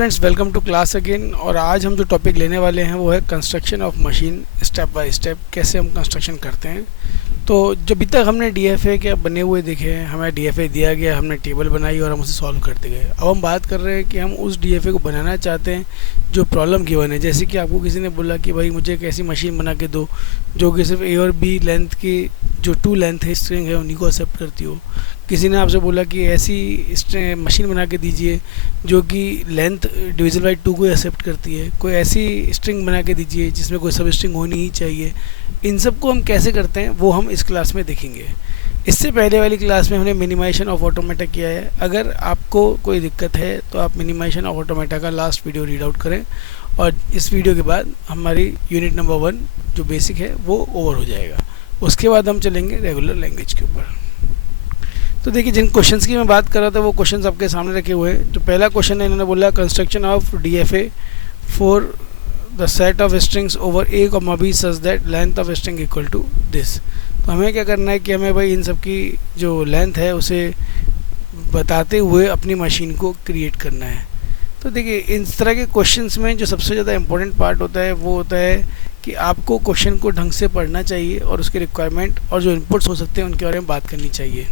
Friends, welcome to class again. और आज हम जो टॉपिक लेने वाले हैं वो है construction of machine, step by step कैसे हम कंस्ट्रक्शन करते हैं। तो जब अभी तक हमने डीएफए के बने हुए देखे हैं, हमें डीएफए दिया गया, हमने टेबल बनाई और हम उसे सॉल्व करते गए। अब हम बात कर रहे हैं कि हम उस डीएफए को बनाना चाहते हैं जो प्रॉब्लम गिवन है। जैसे कि आपको किसी ने बोला कि भाई मुझे एक ऐसी मशीन बना के दो जो कि सिर्फ ए और बी लेंथ की जो टू लेंथ है स्ट्रिंग है उन्हीं को एक्सेप्ट करती हो। किसी ने आपसे बोला कि ऐसी मशीन बना के दीजिए जो कि लेंथ डिविजन बाई 2 को एक्सेप्ट करती है। कोई ऐसी स्ट्रिंग बना के दीजिए जिसमें कोई सब स्ट्रिंग होनी ही चाहिए। इन सब को हम कैसे करते हैं वो हम इस क्लास में देखेंगे। इससे पहले वाली क्लास में हमने मिनिमाइजेशन ऑफ ऑटोमेटा किया है। अगर आपको कोई दिक्कत है तो आप मिनिमाइजेशन ऑफ ऑटोमेटा का लास्ट वीडियो रीड आउट करें और इस वीडियो के बाद हमारी यूनिट नंबर 1 जो बेसिक है वो ओवर हो जाएगा। उसके बाद हम चलेंगे रेगुलर लैंग्वेज के ऊपर। तो देखिए, जिन क्वेश्चंस की मैं बात कर रहा था वो क्वेश्चंस आपके सामने रखे हुए हैं। जो पहला क्वेश्चन है, इन्होंने बोला construction of DFA for the set of strings over A comma B such that length of string equal to this. तो हमें क्या करना है कि हमें भाई इन सब की जो लेंथ है उसे बताते हुए अपनी मशीन को क्रिएट करना है। तो देखिए, इस तरह के क्वेश्चंस में जो सबसे ज़्यादा इंपॉर्टेंट पार्ट होता है वो होता है कि आपको क्वेश्चन को ढंग से पढ़ना चाहिए और उसके रिक्वायरमेंट और जो इनपुट्स हो सकते हैं उनके बारे में बात करनी चाहिए।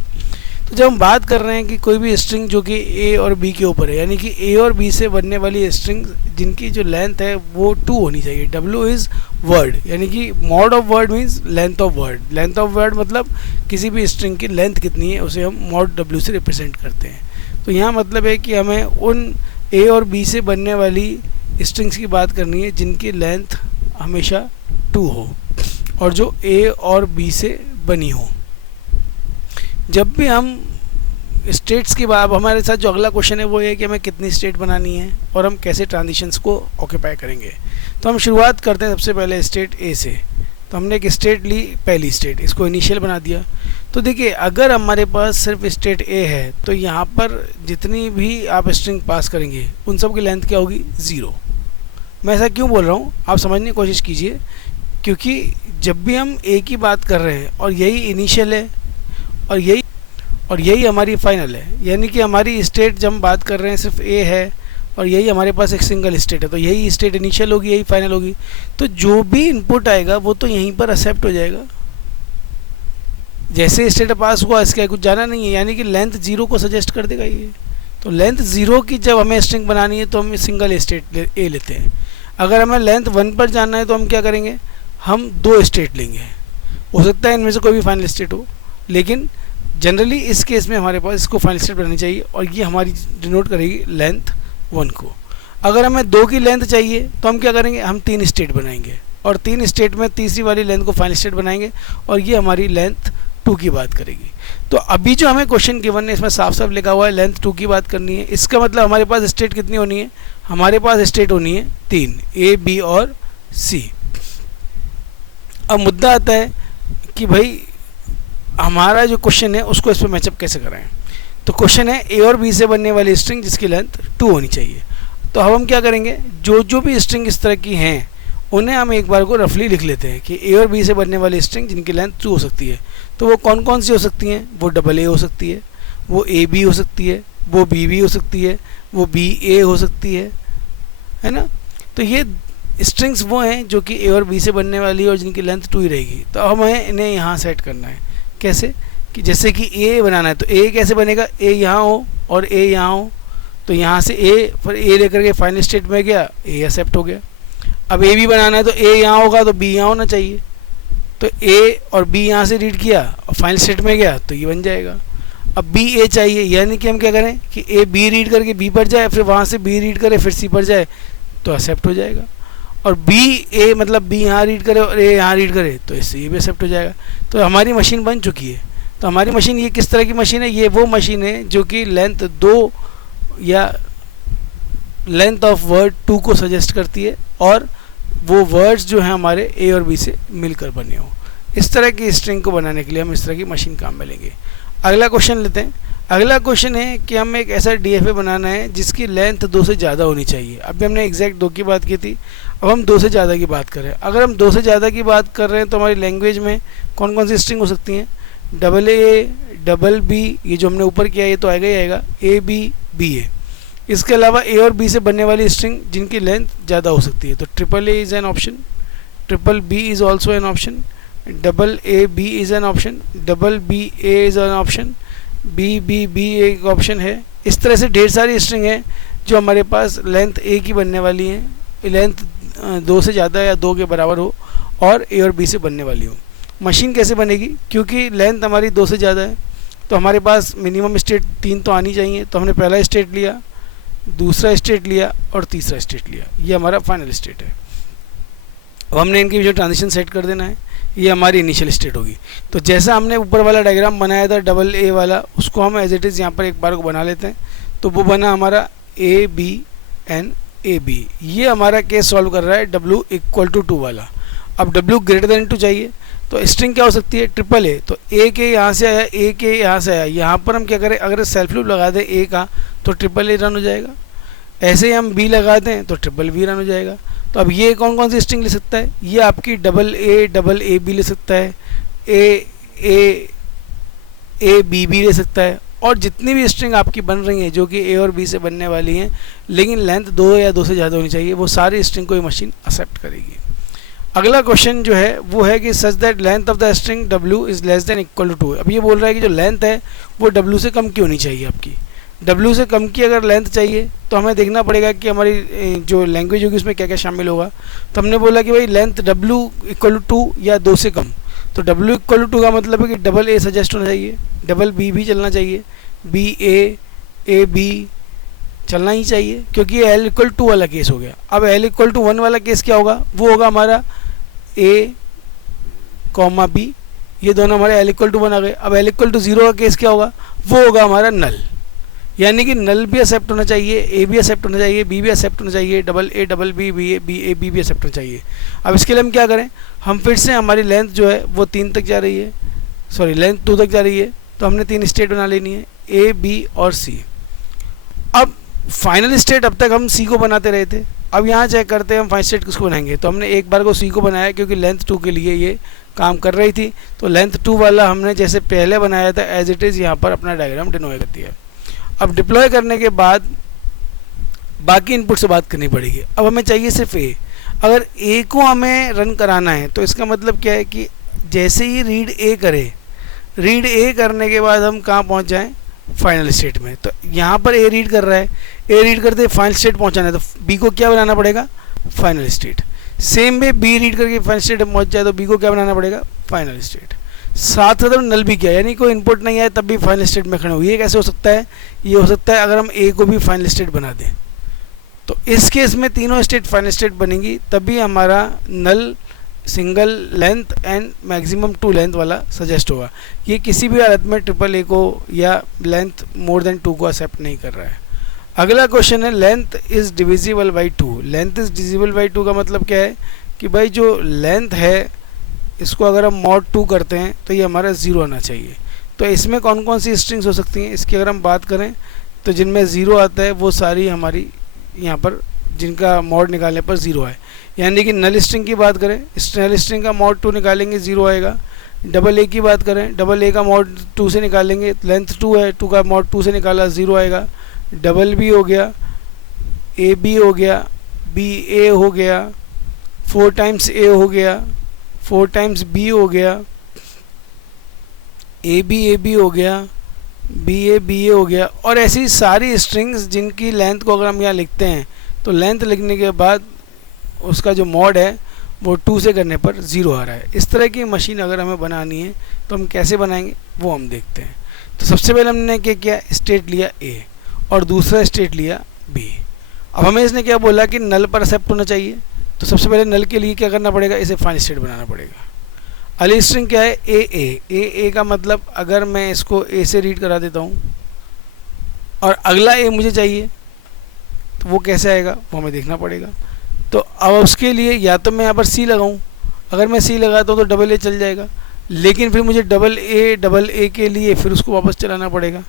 तो जब हम बात कर रहे हैं कि कोई भी स्ट्रिंग जो कि ए और बी के ऊपर है, यानी कि ए और बी से बनने वाली स्ट्रिंग जिनकी जो लेंथ है वो 2 होनी चाहिए। डब्ल्यू इज़ वर्ड, यानी कि mod of word means length of word. Length of word मतलब किसी भी स्ट्रिंग की लेंथ कितनी है उसे हम मॉड डब्ल्यू से रिप्रेजेंट करते हैं। तो यहाँ मतलब है कि हमें उन ए और बी से बनने वाली स्ट्रिंग्स की बात करनी है जिनकी लेंथ हमेशा 2 हो और जो ए और बी से बनी हो। जब भी हम स्टेट्स की बात, हमारे साथ जो अगला क्वेश्चन है वो है कि हमें कितनी स्टेट बनानी है और हम कैसे ट्रांजिशंस को ऑक्यूपाई करेंगे। तो हम शुरुआत करते हैं सबसे पहले स्टेट ए से। तो हमने एक स्टेट ली, पहली स्टेट, इसको इनिशियल बना दिया। तो देखिए, अगर हमारे पास सिर्फ स्टेट ए है तो यहाँ पर जितनी भी आप स्ट्रिंग पास करेंगे उन सब की लेंथ क्या होगी? 0। मैं ऐसा क्यों बोल रहा हूँ आप समझने की कोशिश कीजिए, क्योंकि जब भी हम ए की बात कर रहे हैं और यही इनिशियल है और यही हमारी फाइनल है, यानी कि हमारी स्टेट जब हम बात कर रहे हैं सिर्फ ए है और यही हमारे पास एक सिंगल स्टेट है, तो यही स्टेट इनिशियल होगी, यही फाइनल होगी। तो जो भी इनपुट आएगा वो तो यहीं पर एक्सेप्ट हो जाएगा। जैसे स्टेट पास हुआ इसका कुछ जाना नहीं है, यानी कि लेंथ 0 को सजेस्ट कर देगा ये। तो लेंथ 0 की जब हमें स्ट्रिंग बनानी है तो हम सिंगल स्टेट ए लेते हैं। अगर हमें लेंथ 1 पर जाना है तो हम क्या करेंगे? हम 2 स्टेट लेंगे। हो सकता है इनमें से कोई भी फाइनल स्टेट हो, लेकिन जनरली इस केस में हमारे पास इसको फाइनल स्टेट बनानी चाहिए और ये हमारी डिनोट करेगी लेंथ 1 को। अगर हमें 2 की लेंथ चाहिए तो हम क्या करेंगे? हम 3 स्टेट बनाएंगे और 3 स्टेट में तीसरी वाली लेंथ को फाइनल स्टेट बनाएंगे और ये हमारी लेंथ 2 की बात करेगी। तो अभी जो हमें क्वेश्चन गिवन है इसमें साफ साफ लिखा हुआ है लेंथ 2 की बात करनी है। इसका मतलब हमारे पास स्टेट कितनी होनी है? हमारे पास स्टेट होनी है 3, ए बी और सी। अब मुद्दा आता है कि भाई हमारा जो क्वेश्चन है उसको इस पर मैचअप कैसे कराएं। तो क्वेश्चन है ए और बी से बनने वाली स्ट्रिंग जिसकी लेंथ 2 होनी चाहिए। तो अब हम क्या करेंगे? जो भी स्ट्रिंग इस तरह की हैं उन्हें हम एक बार को रफली लिख लेते हैं कि ए और बी से बनने वाली स्ट्रिंग जिनकी लेंथ 2 हो सकती है। तो वो कौन कौन सी हो सकती हैं? वो डबल ए हो सकती है, वो ए बी हो सकती है, वो बी बी हो सकती है, वो बी ए हो सकती है ना। तो ये स्ट्रिंग्स वो हैं जो कि ए और बी से बनने वाली है और जिनकी लेंथ 2 ही रहेगी। तो हमें इन्हें यहाँ सेट करना है। कैसे? कि जैसे कि ए बनाना है तो ए कैसे बनेगा? ए यहाँ हो और ए यहाँ हो, तो यहाँ से ए पर ए लेकर के फाइनल स्टेट में गया, ए एक्सेप्ट हो गया। अब ए बी बनाना है तो ए यहाँ होगा तो बी यहाँ होना चाहिए, तो ए और बी यहाँ से रीड किया और फाइनल स्टेट में गया तो ये बन जाएगा। अब बी ए चाहिए, यानी कि हम क्या करें कि ए बी रीड करके बी पर जाए, फिर वहाँ से बी रीड करे फिर सी पर जाए तो एक्सेप्ट हो जाएगा। और बी ए मतलब बी यहाँ रीड करे और ए यहाँ रीड करे तो इससे ये भी एक्सेप्ट हो जाएगा। तो हमारी मशीन बन चुकी है। तो हमारी मशीन ये किस तरह की मशीन है? ये वो मशीन है जो कि लेंथ 2 या लेंथ ऑफ वर्ड 2 को सजेस्ट करती है और वो वर्ड्स जो हैं हमारे ए और बी से मिलकर बने हों। इस तरह की स्ट्रिंग को बनाने के लिए हम इस तरह की मशीन काम में लेंगे। अगला क्वेश्चन लेते हैं। अगला क्वेश्चन है कि हमें एक ऐसा डीएफए बनाना है जिसकी लेंथ 2 से ज़्यादा होनी चाहिए। अभी हमने एग्जैक्ट 2 की बात की थी, अब हम 2 से ज़्यादा की बात कर रहे हैं। अगर हम 2 से ज़्यादा की बात कर रहे हैं तो हमारी लैंग्वेज में कौन कौन सी स्ट्रिंग हो सकती हैं? डबल ए, डबल बी, ये जो हमने ऊपर किया ये तो आएगा ही आएगा, ए बी बी ए। इसके अलावा ए और बी से बनने वाली स्ट्रिंग जिनकी लेंथ ज़्यादा हो सकती है, तो triple A is an option, triple B is also an option, double A B is an option, double B A is an option, B B B एक ऑप्शन है। इस तरह से ढेर सारी स्ट्रिंग हैं जो हमारे पास लेंथ ए की बनने वाली हैं, लेंथ 2 से ज़्यादा या 2 के बराबर हो और ए और बी से बनने वाली हो। मशीन कैसे बनेगी, क्योंकि लेंथ हमारी 2 से ज़्यादा है तो हमारे पास मिनिमम स्टेट 3 तो आनी चाहिए। तो हमने पहला स्टेट लिया, दूसरा स्टेट लिया और तीसरा स्टेट लिया, ये हमारा फाइनल स्टेट है। अब हमने इनके बीच ट्रांजिशन सेट कर देना है, ये हमारी इनिशियल स्टेट होगी। तो जैसा हमने ऊपर वाला डायग्राम बनाया था डबल ए वाला, उसको हम एज इट इज़ यहाँ पर एक बार को बना लेते हैं। तो वो बना हमारा A B N A B, ये हमारा केस सॉल्व कर रहा है W इक्वल टू 2 वाला। अब W ग्रेटर देन 2 चाहिए, तो स्ट्रिंग क्या हो सकती है, ट्रिपल ए। तो ए के यहाँ से आया, ए के यहाँ से आया, यहाँ पर हम क्या करें, अगर सेल्फ लूप लगा दें ए का तो ट्रिपल ए रन हो जाएगा। ऐसे ही हम बी लगा दें तो ट्रिपल बी रन हो जाएगा। तो अब ये कौन कौन सी स्ट्रिंग ले सकता है, ये आपकी डबल ए बी ले सकता है, ए बी बी ले सकता है, और जितनी भी स्ट्रिंग आपकी बन रही हैं जो कि ए और बी से बनने वाली हैं लेकिन लेंथ 2 या 2 से ज़्यादा होनी चाहिए, वो सारी स्ट्रिंग को ये मशीन एक्सेप्ट करेगी। अगला क्वेश्चन जो है वो है कि such that length of the string W is less than equal to 2। अब ये बोल रहा है कि जो लेंथ है वो W से कम की होनी चाहिए आपकी। W से कम की अगर लेंथ चाहिए तो हमें देखना पड़ेगा कि हमारी जो लैंग्वेज होगी उसमें क्या क्या शामिल होगा। तो हमने बोला कि भाई लेंथ W इक्वल टू 2 या 2 से कम। तो W इक्वल टू 2 का मतलब है कि डबल ए सजेस्ट होना चाहिए, डबल बी भी चलना चाहिए, बी ए बी चलना ही चाहिए, क्योंकि ये L इक्वल टू वाला केस हो गया। अब L इक्वल टू 1 वाला केस क्या होगा, वो होगा हमारा A कॉमा B, ये दोनों हमारे L इक्वल टू 1 आ गए। अब L इक्वल टू 0 का केस क्या होगा, वो होगा हमारा नल, यानी कि नल भी एक्सेप्ट होना चाहिए, ए भी एक्सेप्ट होना चाहिए, बी भी एक्सेप्ट होना चाहिए, डबल ए बी बी भी एक्सेप्ट होना चाहिए। अब इसके लिए हम क्या करें, हम फिर से हमारी लेंथ जो है वो 3 तक जा रही है, सॉरी लेंथ 2 तक जा रही है, तो हमने 3 स्टेट बना लेनी है, ए बी और सी। अब फाइनल स्टेट अब तक हम सी को बनाते रहे थे, अब यहाँ चेक करते हैं हम फाइनल स्टेट किसको बनाएंगे। तो हमने एक बार को सी को बनाया क्योंकि लेंथ 2 के लिए ये काम कर रही थी, तो लेंथ 2 वाला हमने जैसे पहले बनाया था एज इट इज़ यहाँ पर अपना डायग्राम डिनोय कर दिया। अब डिप्लॉय करने के बाद बाकी इनपुट से बात करनी पड़ेगी। अब हमें चाहिए सिर्फ ए। अगर ए को हमें रन कराना है तो इसका मतलब क्या है कि जैसे ही रीड ए करे, रीड ए करने के बाद हम कहाँ पहुँच जाएं, फाइनल स्टेट में। तो यहाँ पर ए रीड कर रहा है, ए रीड करते फाइनल स्टेट पहुँचाना है तो बी को क्या बनाना पड़ेगा, final state. Same way B read करके फाइनल स्टेट में पहुँच जाए तो बी को क्या बनाना पड़ेगा, फाइनल स्टेट। साथ साथ नल भी किया, यानी कोई इनपुट नहीं आए तब भी फाइनल स्टेट में खड़े हो। ये कैसे हो सकता है, ये हो सकता है अगर हम ए को भी फाइनल स्टेट बना दें। तो इस केस में तीनों स्टेट फाइनल स्टेट बनेंगी, तभी हमारा null single length and maximum 2 length वाला सजेस्ट होगा। ये किसी भी हालत में ट्रिपल ए को या लेंथ मोर देन 2 को एक्सेप्ट नहीं कर रहा है। अगला क्वेश्चन है length is divisible by 2। Length is divisible by 2 का मतलब क्या है कि भाई जो लेंथ है इसको अगर हम mod 2 करते हैं तो ये हमारा 0 आना चाहिए। तो इसमें कौन कौन सी स्ट्रिंग्स हो सकती हैं, इसकी अगर हम बात करें तो जिनमें 0 आता है वो सारी हमारी यहाँ पर जिनका mod निकालने पर 0 आए। यानी कि नल स्ट्रिंग की बात करें, नल स्ट्रिंग का mod 2 निकालेंगे 0 आएगा। डबल ए की बात करें, डबल ए का mod 2 से निकालेंगे, लेंथ 2 है, 2 का mod 2 से निकाला 0 आएगा। डबल बी हो गया, ए बी हो गया, बी ए हो गया, 4 टाइम्स ए हो गया, 4 टाइम्स बी हो गया, ए बी हो गया, बी ए हो गया, और ऐसी सारी स्ट्रिंग्स जिनकी लेंथ को अगर हम यहाँ लिखते हैं तो लेंथ लिखने के बाद उसका जो mod है वो 2 से करने पर 0 आ रहा है। इस तरह की मशीन अगर हमें बनानी है तो हम कैसे बनाएंगे वो हम देखते हैं। तो सबसे पहले हमने क्या किया, स्टेट लिया ए और दूसरा स्टेट लिया बी। अब हमें इसने क्या बोला कि नल पर एक्सेप्ट होना चाहिए, तो सबसे पहले नल के लिए क्या करना पड़ेगा, इसे फाइनल स्टेट बनाना पड़ेगा। अगली स्ट्रिंग क्या है, ए का मतलब अगर मैं इसको ए से रीड करा देता हूँ और अगला ए मुझे चाहिए तो वो कैसे आएगा वो हमें देखना पड़ेगा। तो अब उसके लिए या तो मैं यहाँ पर सी लगाऊँ, अगर मैं सी लगाता हूँ तो डबल ए चल जाएगा, लेकिन फिर मुझे डबल ए के लिए फिर उसको वापस चलाना पड़ेगा।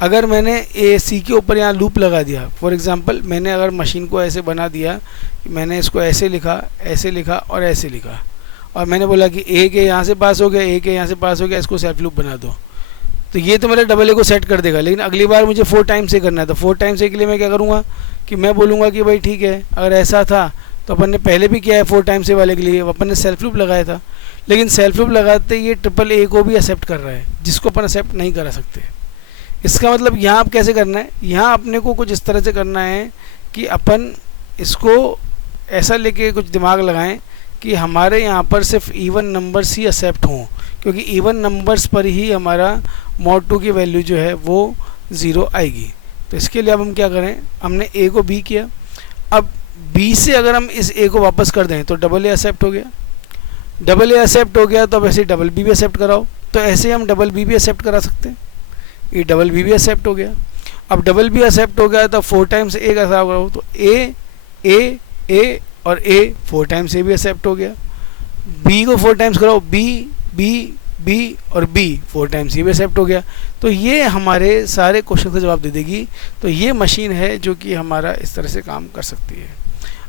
अगर मैंने ए सी के ऊपर यहाँ लूप लगा दिया, फॉर एग्जांपल मैंने अगर मशीन को ऐसे बना दिया कि मैंने इसको ऐसे लिखा और ऐसे लिखा और मैंने बोला कि ए के यहाँ से पास हो गया, ए के यहाँ से पास हो गया, इसको सेल्फ लूप बना दो, तो ये तो मेरा डबल ए को सेट कर देगा, लेकिन अगली बार मुझे 4 टाइम्स ए करना है। तो 4 टाइम्स ए के लिए मैं क्या करूँगा कि मैं बोलूँगा कि भाई ठीक है, अगर ऐसा था तो अपन ने पहले भी किया है 4 टाइम्स ए वाले के लिए, अपन ने सेल्फ लूप लगाया था, लेकिन सेल्फ लूप लगाते ये ट्रिपल ए को भी एक्सेप्ट कर रहा है, जिसको अपन एक्सेप्ट नहीं करा सकते। इसका मतलब यहाँ आप कैसे करना है, यहाँ अपने को कुछ इस तरह से करना है कि अपन इसको ऐसा लेके कुछ दिमाग लगाएं कि हमारे यहाँ पर सिर्फ इवन नंबर्स ही एक्सेप्ट हों, क्योंकि इवन नंबर्स पर ही हमारा मॉड 2 की वैल्यू जो है वो 0 आएगी। तो इसके लिए अब हम क्या करें, हमने ए को बी किया, अब बी से अगर हम इस ए को वापस कर दें तो डबल ए एक्सेप्ट हो गया, डबल ए एक्सेप्ट हो गया तो अब ऐसे डबल बी भी एक्सेप्ट कराओ, तो ऐसे हम डबल बी भी एक्सेप्ट करा सकते हैं। ये डबल बी भी एक्सेप्ट हो गया, अब डबल बी एक्सेप्ट हो गया तो 4 टाइम्स ए का हिसाब करो, तो ए और ए 4 टाइम्स ए भी एक्सेप्ट हो गया, बी को 4 टाइम्स कराओ, बी और बी 4 टाइम्स ये भी एक्सेप्ट हो गया। तो ये हमारे सारे क्वेश्चन का जवाब दे देगी। तो ये मशीन है जो कि हमारा इस तरह से काम कर सकती है।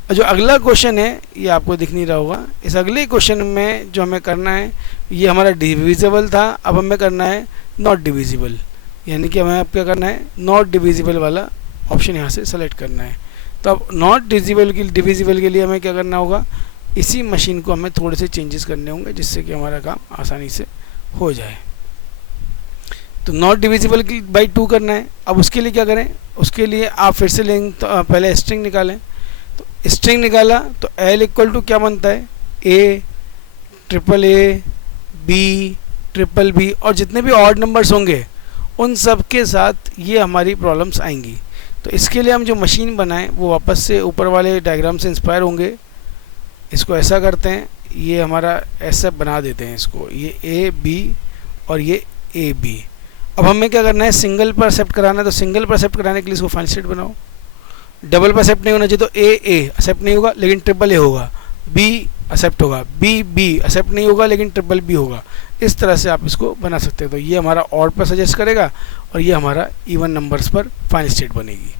और जो अगला क्वेश्चन है ये आपको दिख नहीं रहा होगा, इस अगले क्वेश्चन में जो हमें करना है ये हमारा डिविजिबल था, अब हमें करना है नॉट डिविजिबल, यानी कि हमें अब क्या करना है, नॉट डिविजिबल वाला ऑप्शन यहाँ से सेलेक्ट करना है। तो अब नॉट डिविजिबल के लिए हमें क्या करना होगा, इसी मशीन को हमें थोड़े से चेंजेस करने होंगे जिससे कि हमारा काम आसानी से हो जाए। तो नॉट डिविजिबल बाई 2 करना है। अब उसके लिए क्या करें, उसके लिए आप फिर से लेंगे, तो पहले स्ट्रिंग निकालें। तो स्ट्रिंग निकाला तो एल इक्वल टू क्या बनता है, A triple A B triple B, और जितने भी ऑड नंबर्स होंगे उन सब के साथ ये हमारी प्रॉब्लम्स आएंगी। तो इसके लिए हम जो मशीन बनाएं वो वापस से ऊपर वाले डायग्राम से इंस्पायर होंगे। इसको ऐसा करते हैं, ये हमारा ऐसा बना देते हैं इसको, ये ए बी और ये ए बी। अब हमें क्या करना है, सिंगल पर एक्सेप्ट कराना है, तो सिंगल पर एक्सेप्ट कराने के लिए इसको फाइनल स्टेट बनाओ। डबल पर एक्सेप्ट नहीं होना चाहिए, तो ए एक्सेप्ट नहीं होगा लेकिन ट्रिपल ए होगा, बी एक्सेप्ट होगा, बी एक्सेप्ट नहीं होगा लेकिन ट्रिपल बी होगा। इस तरह से आप इसको बना सकते हैं। तो ये हमारा ऑड पर सजेस्ट करेगा और ये हमारा इवन नंबर्स पर फाइनल स्टेट बनेगी।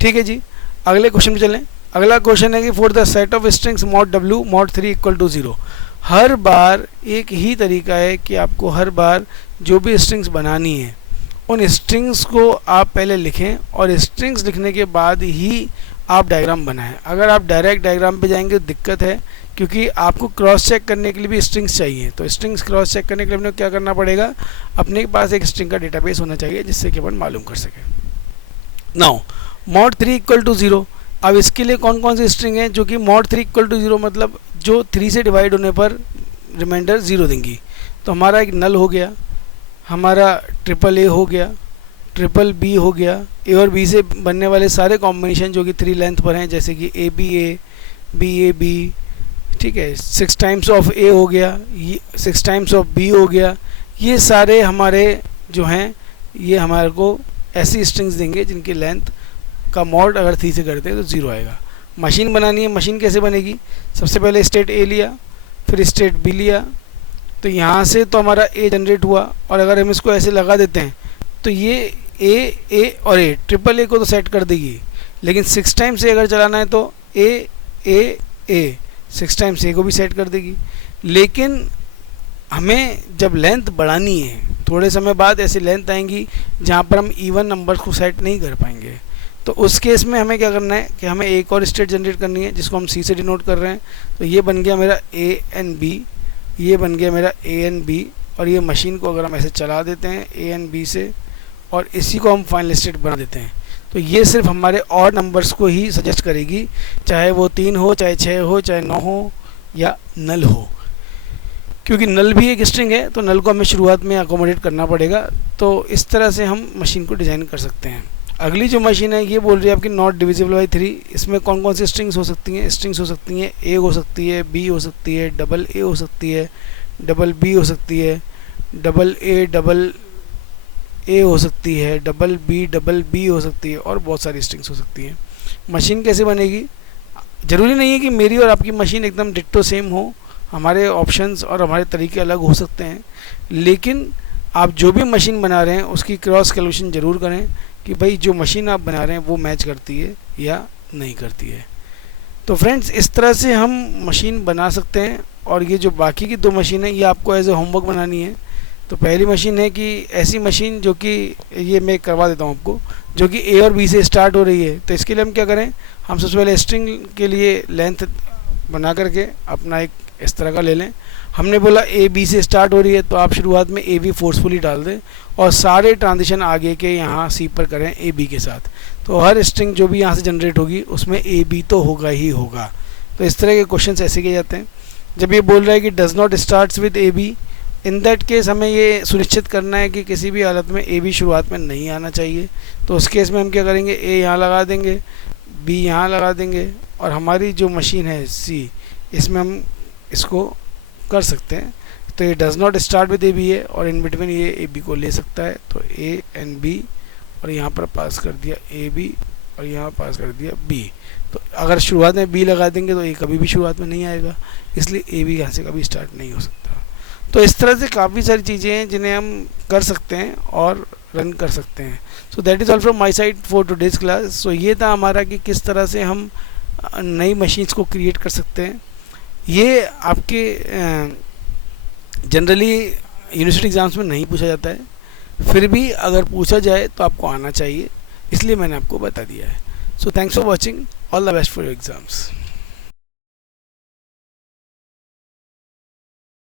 ठीक है जी, अगले क्वेश्चन पे चलें। अगला क्वेश्चन है कि for the set of strings mod w mod 3 equal to 0। हर बार एक ही तरीका है कि आपको हर बार जो भी स्ट्रिंग्स बनानी है उन स्ट्रिंग्स को आप पहले लिखें और स्ट्रिंग्स लिखने के बाद ही आप डायग्राम बनाएं। अगर आप डायरेक्ट डायग्राम पे जाएंगे तो दिक्कत है, क्योंकि आपको क्रॉस चेक करने के लिए भी स्ट्रिंग्स चाहिए। तो स्ट्रिंग्स क्रॉस चेक करने के लिए अपने क्या करना पड़ेगा, अपने पास एक स्ट्रिंग का डेटाबेस होना चाहिए जिससे कि अपन मालूम कर सकें। नाउ मॉड 3 इक्वल टू 0, अब इसके लिए कौन कौन सी स्ट्रिंग है जो कि मॉड 3 इक्वल टू 0 मतलब जो 3 से डिवाइड होने पर रिमाइंडर 0 देंगी। तो हमारा एक नल हो गया, हमारा ट्रिपल ए हो गया, ट्रिपल बी हो गया, ए और बी से बनने वाले सारे कॉम्बिनेशन जो कि 3 लेंथ पर हैं, जैसे कि ए बी बी, ठीक है, 6 टाइम्स ऑफ ए हो गया, ये 6 टाइम्स ऑफ बी हो गया। ये सारे हमारे जो हैं ये हमारे को ऐसी स्ट्रिंग्स देंगे जिनकी लेंथ का मॉड अगर 3 से करते हैं तो 0 आएगा। मशीन बनानी है, मशीन कैसे बनेगी, सबसे पहले स्टेट ए लिया, फिर स्टेट बी लिया, तो यहाँ से तो हमारा ए जनरेट हुआ, और अगर हम इसको ऐसे लगा देते हैं तो ये ए और ए ट्रिपल ए को तो सेट कर देगी, लेकिन 6 टाइम्स ए अगर चलाना है तो ए 6 टाइम्स ए को भी सेट कर देगी। लेकिन हमें जब लेंथ बढ़ानी है, थोड़े समय बाद ऐसी लेंथ आएंगी जहाँ पर हम इवन नंबर्स को सेट नहीं कर पाएंगे। तो उस केस में हमें क्या करना है कि हमें एक और स्टेट जनरेट करनी है जिसको हम सी से डिनोट कर रहे हैं। तो ये बन गया मेरा ए एन बी, ये बन गया मेरा ए एन बी, और ये मशीन को अगर हम ऐसे चला देते हैं ए एन बी से और इसी को हम फाइनल स्टेट बना देते हैं, तो ये सिर्फ हमारे ऑड नंबर्स को ही सजेस्ट करेगी, चाहे वो 3 हो, चाहे 6 हो, चाहे 9 हो या नल हो। क्योंकि नल भी एक स्ट्रिंग है तो नल को हमें शुरुआत में अकोमोडेट करना पड़ेगा। तो इस तरह से हम मशीन को डिज़ाइन कर सकते हैं। अगली जो मशीन है ये बोल रही है आपकी नॉट डिविजिबल बाई 3। इसमें कौन कौन सी स्ट्रिंग्स हो सकती हैं, स्ट्रिंग्स हो सकती हैं ए हो सकती है, बी हो सकती है, डबल ए हो सकती है, डबल बी हो सकती है, डबल ए हो सकती है, डबल बी हो सकती है, और बहुत सारी स्ट्रिंग्स हो सकती हैं। मशीन कैसे बनेगी, ज़रूरी नहीं है कि मेरी और आपकी मशीन एकदम डिट्टो सेम हो, हमारे ऑप्शंस और हमारे तरीके अलग हो सकते हैं, लेकिन आप जो भी मशीन बना रहे हैं उसकी क्रॉस कैलकुलेशन ज़रूर करें कि भाई जो मशीन आप बना रहे हैं वो मैच करती है या नहीं करती है। तो फ्रेंड्स, इस तरह से हम मशीन बना सकते हैं। और ये जो बाकी की 2 मशीन है ये आपको एज ए होमवर्क बनानी है। तो पहली मशीन है कि ऐसी मशीन जो कि ये मैं करवा देता हूँ आपको, जो कि ए और बी से स्टार्ट हो रही है। तो इसके लिए हम क्या करें, हम सबसे पहले स्ट्रिंग के लिए लेंथ बना करके अपना एक इस तरह का ले लें। हमने बोला ए बी से स्टार्ट हो रही है, तो आप शुरुआत में ए बी फोर्सफुली डाल दें और सारे ट्रांजिशन आगे के यहाँ सी पर करें ए बी के साथ। तो हर स्ट्रिंग जो भी यहाँ से जनरेट होगी उसमें ए बी तो होगा ही होगा। तो इस तरह के क्वेश्चन ऐसे किए जाते हैं। जब ये बोल रहा है कि does not starts with A B, in that case हमें ये सुनिश्चित करना है कि किसी भी हालत में ए बी शुरुआत में नहीं आना चाहिए। तो उस केस में हम क्या करेंगे, ए यहाँ लगा देंगे, बी यहाँ लगा देंगे, और हमारी जो मशीन है सी, इसमें हम इसको कर सकते हैं। तो ये does not start with A B है और इन बिटवीन ये ए बी को ले सकता है। तो ए एंड बी, और यहाँ पर पास कर दिया ए बी और यहाँ पास कर दिया बी। तो अगर शुरुआत में बी लगा देंगे तो ए कभी भी शुरुआत में नहीं आएगा, इसलिए ए बी यहाँ से कभी स्टार्ट नहीं हो सकता। तो इस तरह से काफ़ी सारी चीज़ें हैं जिन्हें हम कर सकते हैं और रन कर सकते हैं। So that is all from my side for today's class. सो ये था हमारा कि किस तरह से हम नई मशीन्स को क्रिएट कर सकते हैं। ये आपके जनरली यूनिवर्सिटी एग्ज़ाम्स में नहीं पूछा जाता है, फिर भी अगर पूछा जाए तो आपको आना चाहिए, इसलिए मैंने आपको बता दिया है। So thanks for watching, all the best for your exams.